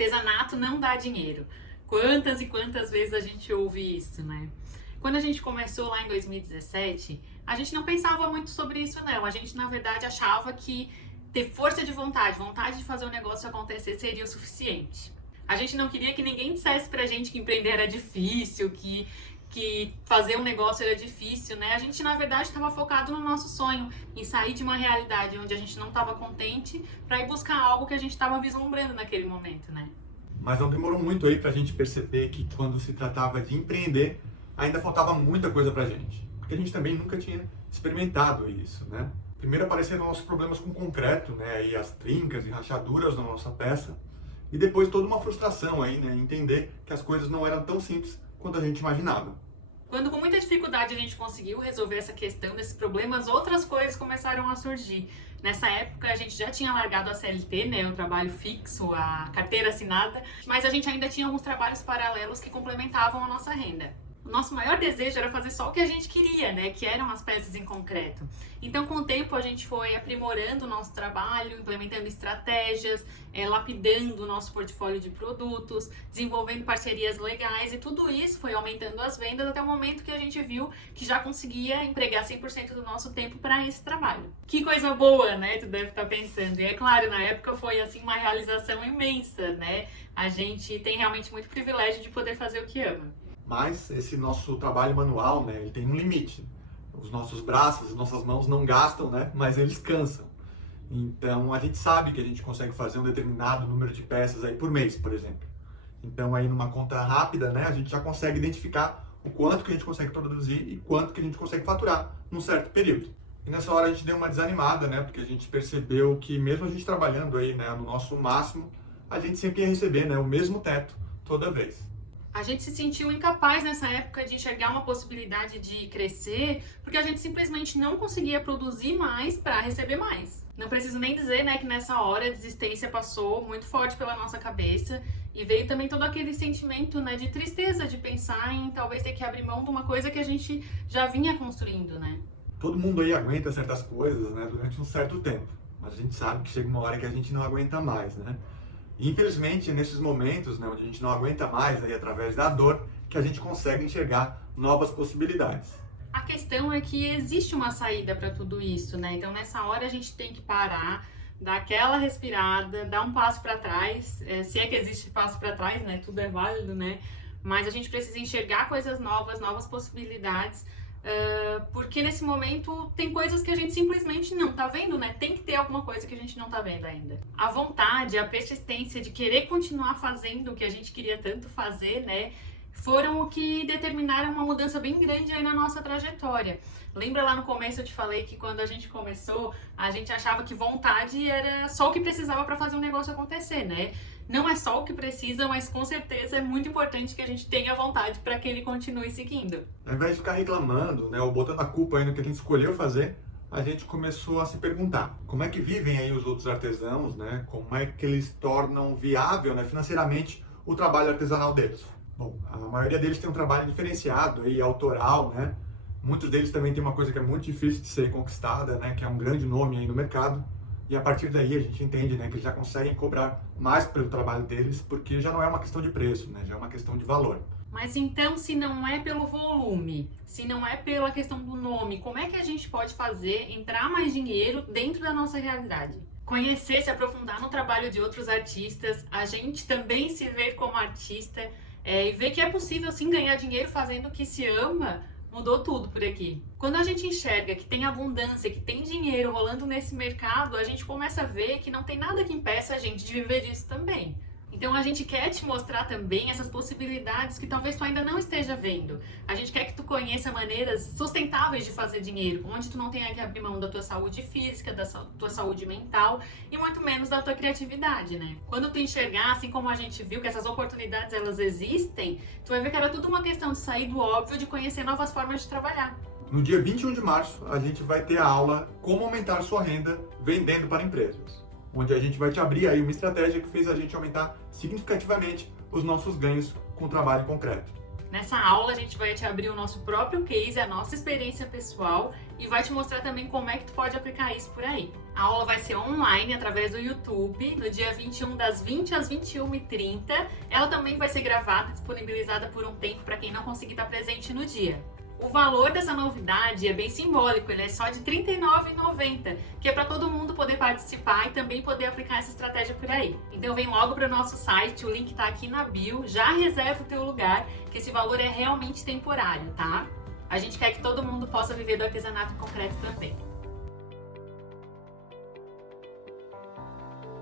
Artesanato não dá dinheiro. Quantas e quantas vezes a gente ouve isso, né? Quando a gente começou lá em 2017, a gente não pensava muito sobre isso, não. A gente, na verdade, achava que ter força de vontade de fazer o negócio acontecer seria o suficiente. A gente não queria que ninguém dissesse pra gente que empreender era difícil, que fazer um negócio era difícil, né? A gente, na verdade, estava focado no nosso sonho, em sair de uma realidade onde a gente não estava contente para ir buscar algo que a gente estava vislumbrando naquele momento, né? Mas não demorou muito aí pra gente perceber que quando se tratava de empreender, ainda faltava muita coisa pra gente. Porque a gente também nunca tinha experimentado isso, né? Primeiro apareceram nossos problemas com concreto, né? E as trincas e rachaduras na nossa peça. E depois toda uma frustração aí, né? Entender que as coisas não eram tão simples quanto a gente imaginava. Quando com muita dificuldade a gente conseguiu resolver essa questão desses problemas, outras coisas começaram a surgir. Nessa época a gente já tinha largado a CLT, né, o trabalho fixo, a carteira assinada, mas a gente ainda tinha alguns trabalhos paralelos que complementavam a nossa renda. O nosso maior desejo era fazer só o que a gente queria, né, que eram as peças em concreto. Então, com o tempo, a gente foi aprimorando o nosso trabalho, implementando estratégias, lapidando o nosso portfólio de produtos, desenvolvendo parcerias legais, e tudo isso foi aumentando as vendas até o momento que a gente viu que já conseguia empregar 100% do nosso tempo para esse trabalho. Que coisa boa, né? Tu deve estar pensando. E é claro, na época foi assim uma realização imensa, né? A gente tem realmente muito privilégio de poder fazer o que ama. Mas esse nosso trabalho manual, né, ele tem um limite. Os nossos braços, as nossas mãos não gastam, né, mas eles cansam. Então a gente sabe que a gente consegue fazer um determinado número de peças aí por mês, por exemplo. Então aí numa conta rápida, né, a gente já consegue identificar o quanto que a gente consegue produzir e quanto que a gente consegue faturar num certo período. E nessa hora a gente deu uma desanimada, né, porque a gente percebeu que mesmo a gente trabalhando aí, né, no nosso máximo, a gente sempre ia receber, né, o mesmo teto toda vez. A gente se sentiu incapaz nessa época de enxergar uma possibilidade de crescer, porque a gente simplesmente não conseguia produzir mais para receber mais. Não preciso nem dizer, né, que nessa hora a desistência passou muito forte pela nossa cabeça e veio também todo aquele sentimento, né, de tristeza de pensar em talvez ter que abrir mão de uma coisa que a gente já vinha construindo, né? Todo mundo aí aguenta certas coisas, né, durante um certo tempo, mas a gente sabe que chega uma hora que a gente não aguenta mais, né? E, infelizmente, é nesses momentos, né, onde a gente não aguenta mais, aí, através da dor, que a gente consegue enxergar novas possibilidades. A questão é que existe uma saída para tudo isso, né? Então, nessa hora a gente tem que parar, dar aquela respirada, dar um passo para trás, se é que existe passo para trás, né? Tudo é válido, né? Mas a gente precisa enxergar coisas novas, novas possibilidades, porque nesse momento tem coisas que a gente simplesmente não tá vendo, né? Tem que ter alguma coisa que a gente não tá vendo ainda. A vontade, a persistência de querer continuar fazendo o que a gente queria tanto fazer, né? Foram o que determinaram uma mudança bem grande aí na nossa trajetória. Lembra lá no começo eu te falei que quando a gente começou, a gente achava que vontade era só o que precisava para fazer um negócio acontecer, né? Não é só o que precisa, mas com certeza é muito importante que a gente tenha vontade para que ele continue seguindo. Ao invés de ficar reclamando, né, ou botando a culpa aí no que a gente escolheu fazer, a gente começou a se perguntar como é que vivem aí os outros artesãos, né? Como é que eles tornam viável, né, financeiramente o trabalho artesanal deles. Bom, a maioria deles tem um trabalho diferenciado e autoral, né? Muitos deles também tem uma coisa que é muito difícil de ser conquistada, né, que é um grande nome aí no mercado. E a partir daí a gente entende, né, que eles já conseguem cobrar mais pelo trabalho deles, porque já não é uma questão de preço, né, já é uma questão de valor. Mas então, se não é pelo volume, se não é pela questão do nome, como é que a gente pode fazer entrar mais dinheiro dentro da nossa realidade? Conhecer, se aprofundar no trabalho de outros artistas, a gente também se ver como artista, e ver que é possível sim ganhar dinheiro fazendo o que se ama, mudou tudo por aqui. Quando a gente enxerga que tem abundância, que tem dinheiro rolando nesse mercado, a gente começa a ver que não tem nada que impeça a gente de viver disso também. Então a gente quer te mostrar também essas possibilidades que talvez tu ainda não esteja vendo. A gente quer que tu conheça maneiras sustentáveis de fazer dinheiro, onde tu não tenha que abrir mão da tua saúde física, da tua saúde mental e muito menos da tua criatividade, né? Quando tu enxergar, assim como a gente viu que essas oportunidades elas existem, tu vai ver que era tudo uma questão de sair do óbvio, de conhecer novas formas de trabalhar. No dia 21 de março, a gente vai ter a aula Como Aumentar Sua Renda Vendendo para Empresas, onde a gente vai te abrir aí uma estratégia que fez a gente aumentar significativamente os nossos ganhos com o trabalho concreto. Nessa aula a gente vai te abrir o nosso próprio case, a nossa experiência pessoal e vai te mostrar também como é que tu pode aplicar isso por aí. A aula vai ser online através do YouTube, no dia 21, das 20 às 21h30. Ela também vai ser gravada e disponibilizada por um tempo para quem não conseguir estar presente no dia. O valor dessa novidade é bem simbólico, ele é só de R$ 39,90, que é para todo mundo poder participar e também poder aplicar essa estratégia por aí. Então vem logo para o nosso site, o link está aqui na bio, já reserva o teu lugar, que esse valor é realmente temporário, tá? A gente quer que todo mundo possa viver do artesanato em concreto também.